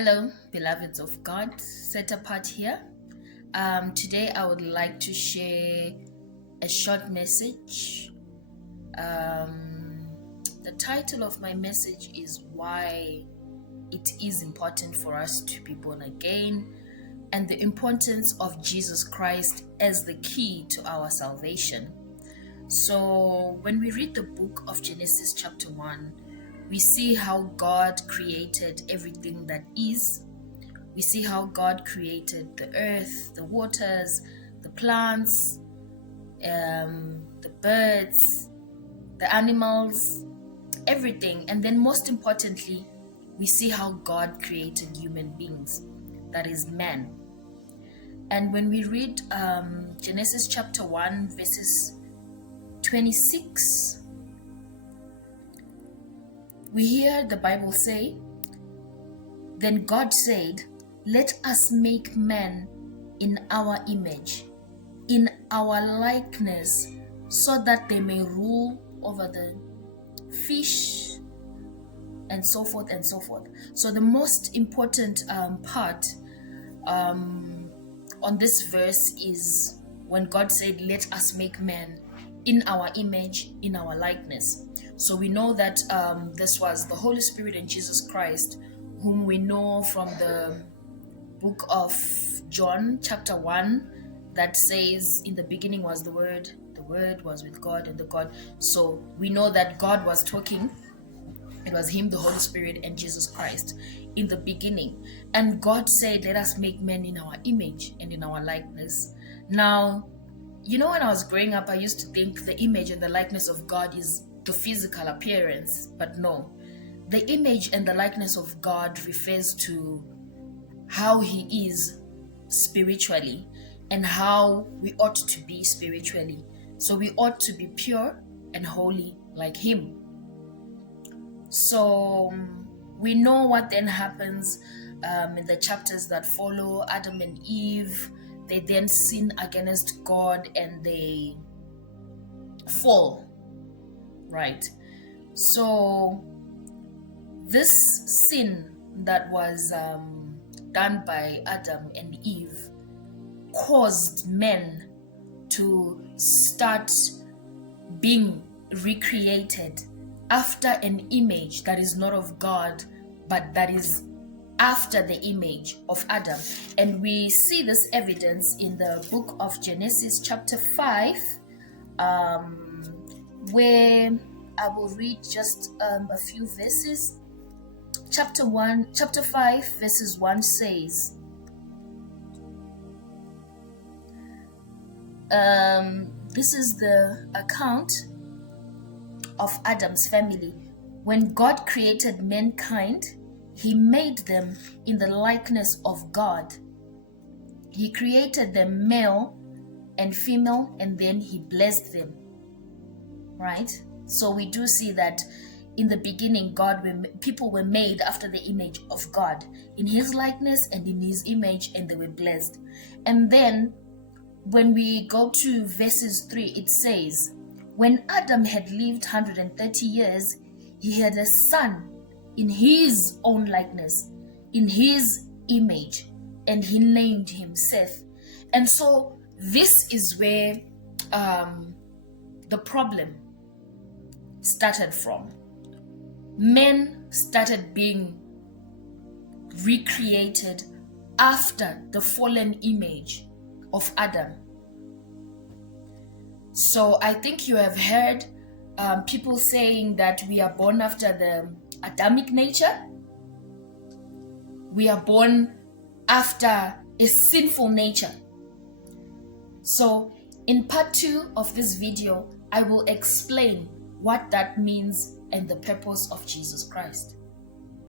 Hello, beloveds of God, set apart here. Today I would like to share a short message. The title of my message is Why It Is Important for Us to Be Born Again and the Importance of Jesus Christ as the Key to Our Salvation. So, when we read the book of Genesis, chapter 1, we see how God created everything that is. We see how God created the earth, the waters, the plants, the birds, the animals, everything. And then most importantly, we see how God created human beings, that is man. And when we read Genesis chapter 1 verses 26, we hear the Bible say, "Then God said, let us make man in our image, in our likeness, so that they may rule over the fish," and so forth and so forth. So the most important part on this verse is when God said, let us make man in our image, in our likeness. So we know that this was the Holy Spirit and Jesus Christ, whom we know from the book of John chapter 1, that says, in the beginning was the Word was with God, and the God. So we know that God was talking. It was him, the Holy Spirit, and Jesus Christ in the beginning. And God said, let us make men in our image and in our likeness. Now, when I was growing up, I used to think the image and the likeness of God is the physical appearance, but no. The image and the likeness of God refers to how he is spiritually and how we ought to be spiritually. So we ought to be pure and holy like him. So we know what then happens in the chapters that follow. Adam and Eve, they then sin against God and they fall, right? So this sin that was done by Adam and Eve caused men to start being recreated after an image that is not of God, but that is after the image of Adam. And we see this evidence in the book of Genesis chapter 5, where I will read just a few verses. Chapter 5 verses 1 says, this is the account of Adam's family. When God created mankind, he made them in the likeness of God. He created them male and female, and then he blessed them, right? So we do see that in the beginning, people were made after the image of God, in his likeness and in his image, and they were blessed. And then when we go to verses 3, it says, when Adam had lived 130 years, he had a son in his own likeness, in his image, and he named him Seth. And so this is where the problem started from. Men started being recreated after the fallen image of Adam. So I think you have heard people saying that we are born after the Adamic nature. We are born after a sinful nature. So in part 2 of this video, I will explain what that means and the purpose of Jesus Christ.